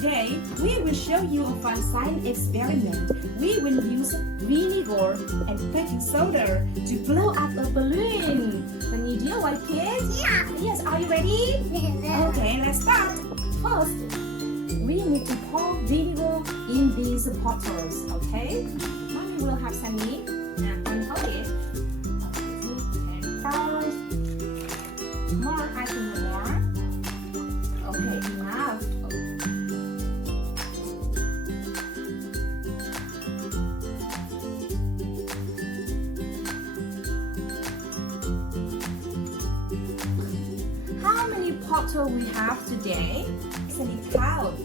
Today, we will show you a fun science experiment. We will use vinegar and baking soda to blow up a balloon. Can you do it, kids? Yeah. Yes, are you ready? Okay, let's start. First, we need to pour vinegar in these bottles, okay? Mommy will have Sunny and hold it. And first, more, I think more. Okay, enough. How many bottles we have today? Can you count?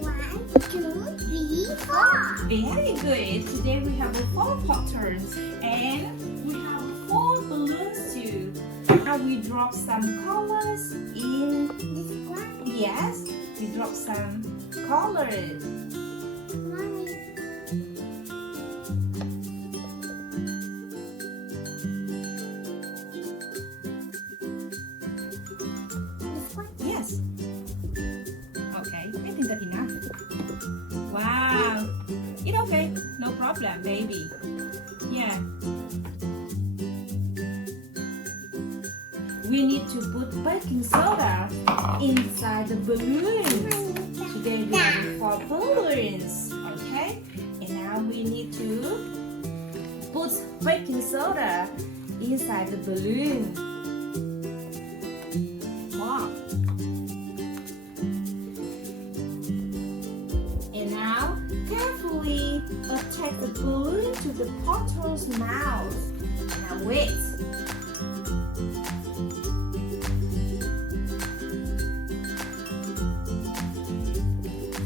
1, 2, 3, 4. Very good. Today we have 4 bottles and we have 4 balloons too. Now we drop some colors in. This one, Yes, we drop some colors. mommy. This one, Yes. Okay, I think that's enough. Wow. It's okay. No problem, baby. Yeah. We need to put baking soda inside the balloon. Today we have 4 balloons. Okay. And now we need to put baking soda inside the balloon. Wow. And now carefully attach the balloon to the bottle's mouth. Now wait.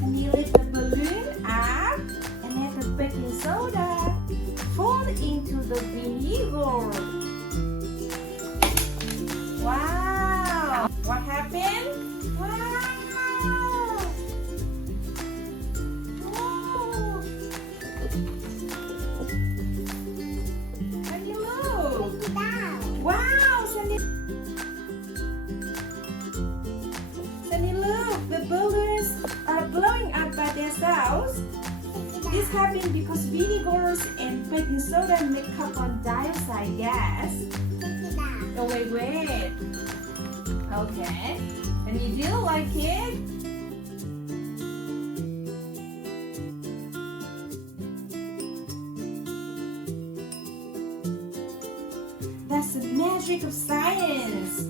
And you lift the balloon up and let the baking soda fall into the vinegar. Wow! What happened? Wow! Oh. Can you look? take it down. Wow, Sandy! Sandy, look! The balloons are blowing up by themselves. Take it This down. happened because vinegars and baking soda make carbon dioxide gas. Take it down. Oh, wait. Okay. And you do like it? That's the magic of science.